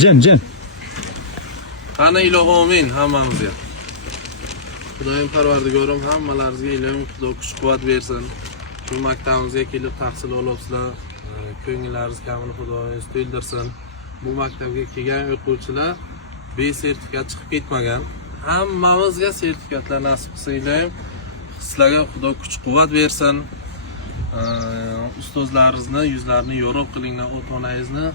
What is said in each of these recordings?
Jin. Qani ilohim hammamizga. Xudoyim Parvardigorim hammalaringizga ilohim Xudo kuch-quvvat bersin. Shu maktabimizga kelib tahsil olibsizlar, ko'ngillarimiz kamini Xudoyim to'ldirsin. Bu maktabga kelgan o'quvchilar sertifikat chiqib ketmagan. Hammamizga sertifikatlar nasib qilsin ilohim. Sizlarga Xudo kuch-quvvat bersin. Ustozlaringizni yuzlarini yorug' qilinglar, ota-onangizni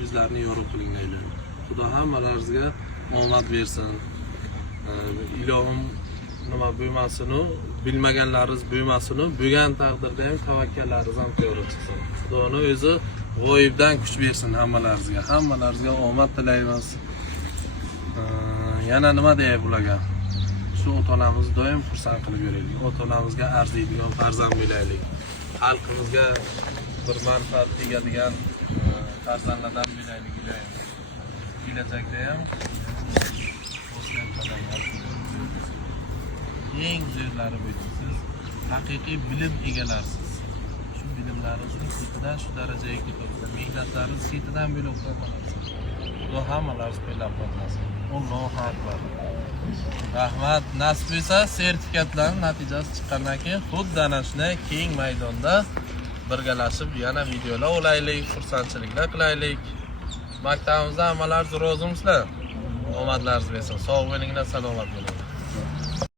yuzlarini yorug' qilinglar ilohim. Xudo hammalaringizga omad bersin. Ilohim nima bo'lmasin-u, bilmaganlaringiz bo'lmasin-u, bo'lgan taqdirda ham tavakkallaringiz ham to'g'ri chiqsin. Xudoning o'zi g'oyibdan kuch bersin hammalaringizga. Hammalaringizga omad tilaymiz. Yana nima deyay bularga? Shu ota-onamizni doim xursand qilib yuraylik. Ota-onamizga arziydigan farzand bo'laylik. Xalqimizga bir manfaat tegadigan farzandlardan bo'laylik. Kelajakda ham eng zo'rlari bo'lsin. Siz haqiqiy bilim egalarsiz. Shu bilimlaringizni ketidan shu darajaga ko'tarasiz. Mehnatlaringiz ketidan bo'lib qolasiz. Xudo hammalaringiz qo'llab-quvvatlasin. Allohu akbar. Rahmat. Nasib etsa sertifikatlarning natijasi chiqqandan keyin xuddi ana shunday keng maydonda birgalashib yana videolar olaylik, xursandchiliklar qilaylik. Maktabimizda hammalaringiz rozimisizlar? Omadlaringiz bersin. Sog' bo'linglar, salomat bo'ling.